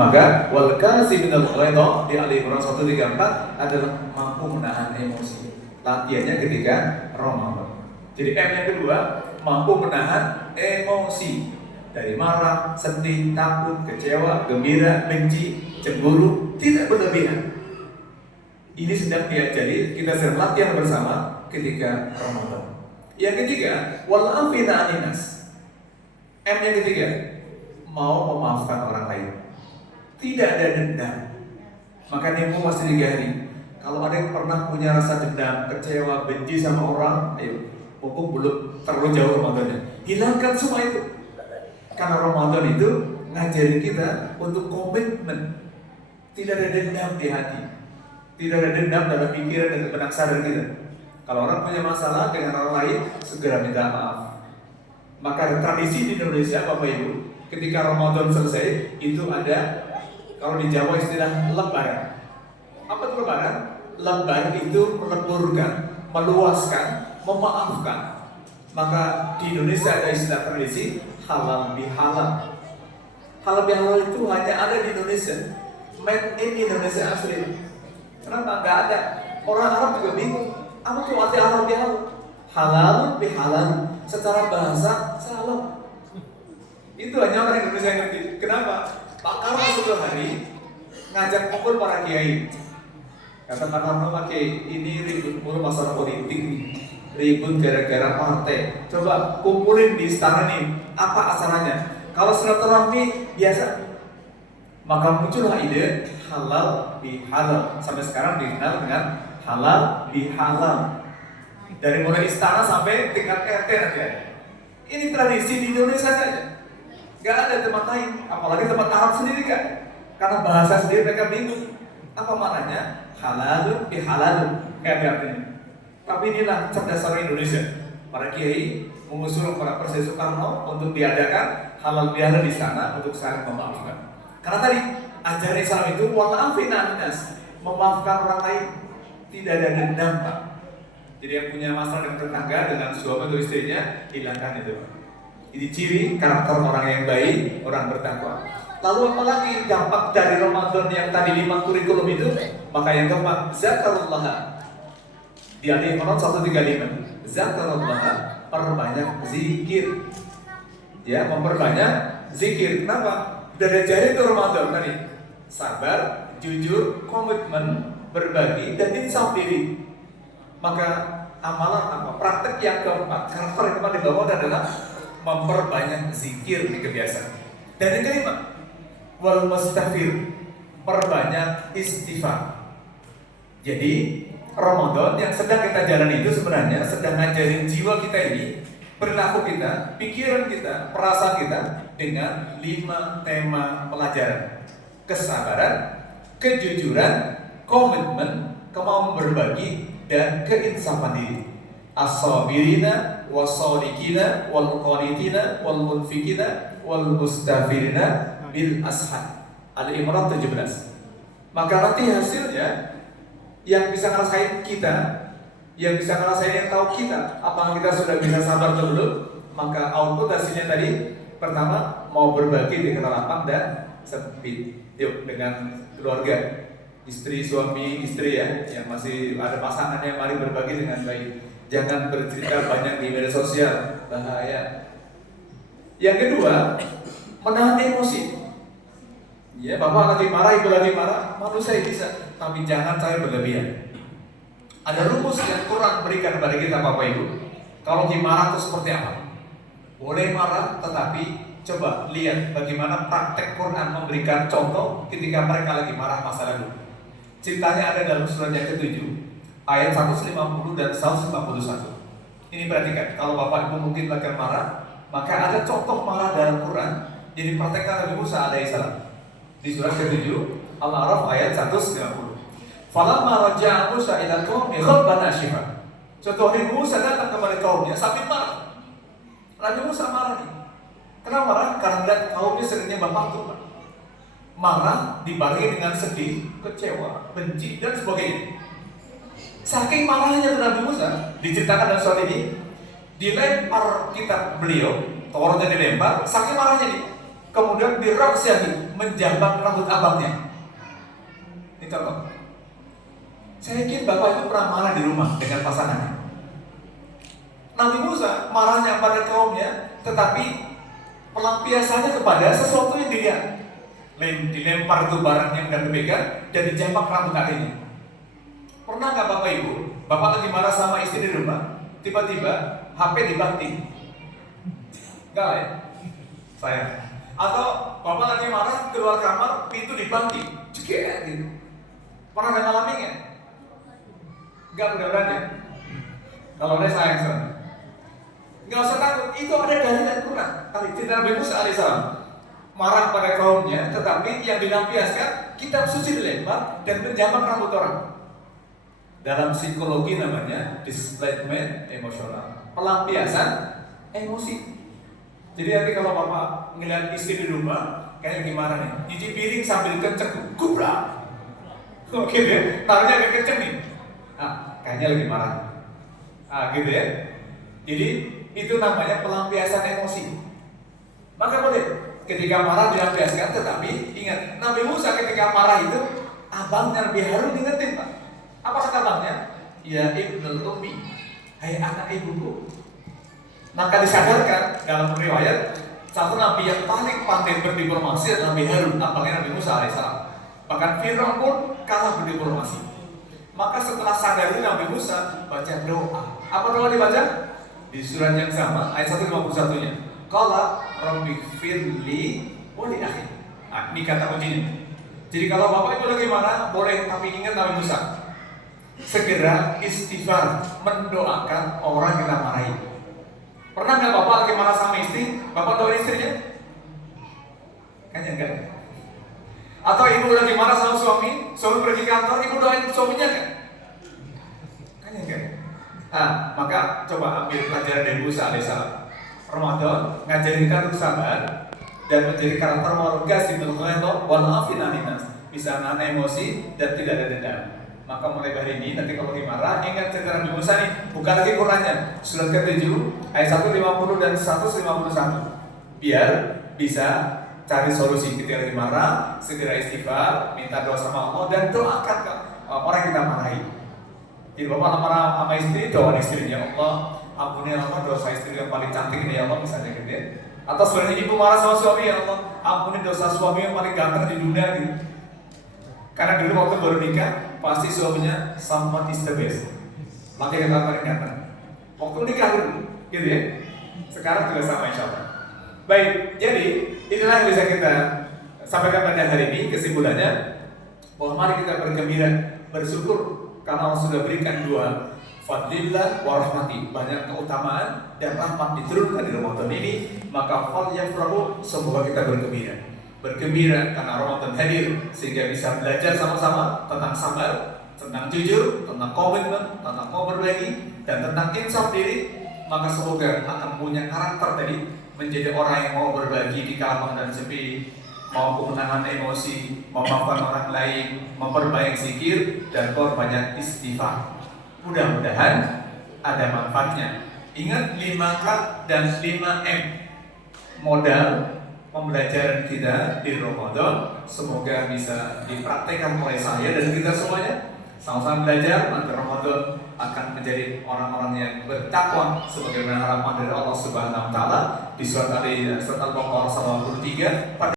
Maka wal kaziminal ghaidha di Ali Imran 134 adalah mampu menahan emosi. Latihannya ketika Ramadan. Jadi M yang kedua, mampu menahan emosi dari marah, sedih, takut, kecewa, gembira, benci, cemburu, tidak berlebihan. Ini sedang diajari, kita sedang latihan bersama ketika Ramadan. Yang ketiga, wal afina aninas. M yang ketiga, mau memaafkan orang lain. Tidak ada dendam. Maka Nemo masih digari. Kalau ada yang pernah punya rasa dendam, kecewa, benci sama orang, ayo, mumpung belum terlalu jauh Ramadannya, hilangkan semua itu. Karena Ramadan itu ngajarin kita untuk komitmen. Tidak ada dendam di hati. Tidak ada dendam dalam pikiran dan benak sadar kita. Kalau orang punya masalah dengan orang lain, segera minta maaf. Maka ada tradisi di Indonesia, Bapak Ibu, ketika Ramadan selesai, itu ada, kalau di Jawa istilah lebaran. Apa itu lebaran? Lebaran itu meleburkan, meluaskan, memaafkan. Maka di Indonesia ada istilah tradisi halal bihalal. Halal bihalal itu hanya ada di Indonesia. Made in Indonesia asli. Kenapa? Nggak ada. Orang Arab juga bingung. Apa tuh arti halal bihalal? Halal bihalal. Secara bahasa salah. Itu hanya orang Indonesia yang ngerti. Kenapa? Pak Karno suatu hari ngajak kumpul para kiai. Kata Pak Karno, pakai ini ribut mulu masalah politik nih, ribut gara-gara partai. Coba kumpulin di istana nih, apa acaranya? Kalau silaturahmi biasa. Maka muncullah ide halal bihalal. Sampai sekarang dikenal dengan halal bihalal. Dari mulai istana sampai tingkat RT nanti ada. Ini tradisi di Indonesia saja. Gak ada tempat lain, apalagi tempat Arab sendiri kan. Karena bahasa sendiri mereka bingung. Apa maknanya? Halalun bihalalun. Kayak artinya. Tapi inilah cerdas orang Indonesia. Para kiai mengusul para Presiden Soekarno untuk diadakan halal bihalal di sana untuk saling memaafkan. Karena tadi ajaran Islam itu wa'afin anas, memaafkan orang lain, tidak ada dendam, Pak. Jadi yang punya masalah dengan tetangga, dengan suami atau istrinya, hilangkan itu, Pak. Ini ciri karakter orang yang baik, orang bertakwa. Lalu apalagi dampak dari Ramadan yang tadi 5 kurikulum itu? Maka yang keempat, zakarullah. Di Ali Imran 135, zakarullah, perbanyak zikir. Ya, memperbanyak zikir. Kenapa? Dari jari itu Ramadan tadi, sabar, jujur, komitmen, berbagi, dan insaf diri. Maka amalan apa? Praktek yang keempat, karakter yang keempat di bawah adalah memperbanyak zikir di kebiasaan. Dan yang kelima, wal mustaghfir, perbanyak istighfar. Jadi Ramadan yang sedang kita jalani itu sebenarnya sedang ngajarin jiwa kita ini, perilaku kita, pikiran kita, perasaan kita dengan 5 tema pelajaran: kesabaran, kejujuran, komitmen, kemauan berbagi, dan keinsafan diri. As-sabirina was-sadiqina wal-qanitina wal-munfikina wal-mustafirina bil ashar. Ali Imran 17. Maka nanti hasilnya yang bisa ngerasain kita, yang bisa ngerasain yang tahu kita, apakah kita sudah bisa sabar atau belum. Maka output hasilnya tadi, pertama, mau berbagi dengan lapang dan sempit. Yuk, dengan keluarga, istri, suami, istri ya, yang masih ada pasangannya, mari berbagi dengan baik. Jangan bercerita banyak di media sosial, bahaya. Yang kedua, menahan emosi. Ya, bapak lagi marah, ibu lagi marah, manusia bisa, tapi jangan saya berlebihan. Ada rumus yang Quran berikan kepada kita, Bapak Ibu. Kalau lagi marah itu seperti apa? Boleh marah, tetapi coba lihat bagaimana praktek Quran memberikan contoh ketika mereka lagi marah masa lalu. Ceritanya ada dalam surat yang ke-7, ayat 150 dan 151. Ini perhatikan, kalau Bapak Ibu mungkin lagi marah, maka ada contoh marah dalam Quran. Jadi praktekkan Nabi Musa alaihissalam. Di surat ke-7 Al-A'raf ayat 150. Falamma raja'a Musa ila qaumi ghadban ashifa. Suatu hari Musa datang kepada kaumnya sambil marah. Nabi Musa marah nih. Kenapa marah? Karena melihat kaumnya seringnya bapak marah dibarengi dengan sedih, kecewa, benci dan sebagainya. Saking marahnya Nabi Musa, diceritakan dalam surat ini, dilempar kitab beliau, Tauratnya dilempar, saking marahnya nih. kemudian birroksihi, menjambak rambut abangnya. Ini contoh. Saya yakin bapak itu pernah marah di rumah dengan pasangannya. Nabi Musa marahnya pada kaumnya, tetapi pelampiasannya kepada sesuatu yang dilihat. Dilempar itu barang yang udah dipegang dan dijambak rambut adiknya. Pernah nggak bapak ibu, bapak lagi marah sama istri di rumah, tiba-tiba HP dibanting? Enggak ya? Saya. Atau bapak lagi marah keluar kamar, pintu dibanting, cekiat gitu. Pernah ada ngalaminnya? Enggak, mudah-mudahan ya. Kalau ada sayang sama. Enggak usah takut, itu ada dalil dan Quran. Tadi cerita Nabi Musa alaihissalam marah pada kaumnya, tetapi yang dilampiaskan kitab suci dilempar dan menjambak rambut orang. Dalam psikologi namanya displacement emosional, pelampiasan emosi. Jadi nanti kalau bapak ngeliat istri di rumah, kayaknya gimana nih? Nyuci piring sambil kenceng, gubrak. Oke deh, taruhnya agak kenceng nih. Kayaknya lagi marah. Gitu ya. Jadi itu namanya pelampiasan emosi. Maka boleh ketika marah dilampiaskan, tetapi ingat Nabi Musa ketika marah itu abangnya Nabi Harun ingetin, Pak. Apa kata abangnya? Ya ibnul ummi, hai anak ibuku. Maka disadarkan dalam riwayat satu nabi yang paling pandai berdiplomasi adalah Nabi Harun, abangnya Nabi Musa alaihissalam. Bahkan Fir'aun pun kalah berdiplomasi. Maka setelah sadar itu Nabi Musa baca doa. Apa doa dibaca? Di surat yang sama ayat 151-nya. Qala rabbi firli wa li akhi. Ini kata kuncinya. Jadi kalau bapak ibu lagi marah, boleh, tapi ingat Nabi Musa. Segera istighfar, mendoakan orang yang kita marahi. Pernah nggak bapak lagi marah sama istri, bapak doain istrinya? Kayaknya enggak. Atau ibu lagi marah sama suami pergi kantor, ibu doain suaminya enggak? Kayaknya enggak. Maka coba ambil pelajaran dari Musa alaihissalam. Ramadan ngajarin kita untuk sabar dan menjadi karakter warga simul khairah wal afin aninas, bisa nahan emosi dan tidak ada dendam. Maka mulai hari ini nanti kalau dimarah, ingat cerita Nabi Musa nih, buka lagi Qurannya, surat ke-7 ayat 150 dan 151, biar bisa cari solusi ketika dimarah, segera istighfar, minta doa sama Allah dan doakan ke orang yang kita marahi. Jadi bapak marah sama istri, doa istrinya, Allah ampuni Allah dosa istri yang paling cantik ini ya Allah, misalnya gitu ya. Atau sebenarnya ibu marah sama suami, ya Allah ampuni dosa suami yang paling ganteng di dunia gitu. Karena dulu waktu baru nikah, pasti suaminya someone is the best, makanya yang paling ganteng. Waktu nikah dulu, gitu ya. Sekarang juga sama insya Allah. Baik, jadi inilah yang bisa kita sampaikan pada hari ini. Kesimpulannya, bahwa mari kita bergembira, bersyukur karena Allah sudah berikan dua fadlillah wa rahmati, banyak keutamaan dan rahmat diturunkan di Ramadan ini. Maka falyafrahu, semoga kita bergembira karena Ramadan hadir, sehingga bisa belajar sama-sama tentang sabar, tentang jujur, tentang komitmen, tentang mau berbagi, dan tentang insaf diri. Maka semoga akan punya karakter tadi, menjadi orang yang mau berbagi di kala dan sepi, mampu menahan emosi, memaafkan orang lain, memperbaiki zikir, dan berbanyak istighfar. Mudah-mudahan ada manfaatnya. Ingat 5K dan 5M modal pembelajaran kita di Ramadan, semoga bisa dipraktekkan oleh saya dan kita semuanya. Sama-sama belajar agar Ramadan akan menjadi orang-orang yang bertakwa sebagaimana harapan dari Allah Subhanahu wa taala di surat Al-Baqarah 83 pada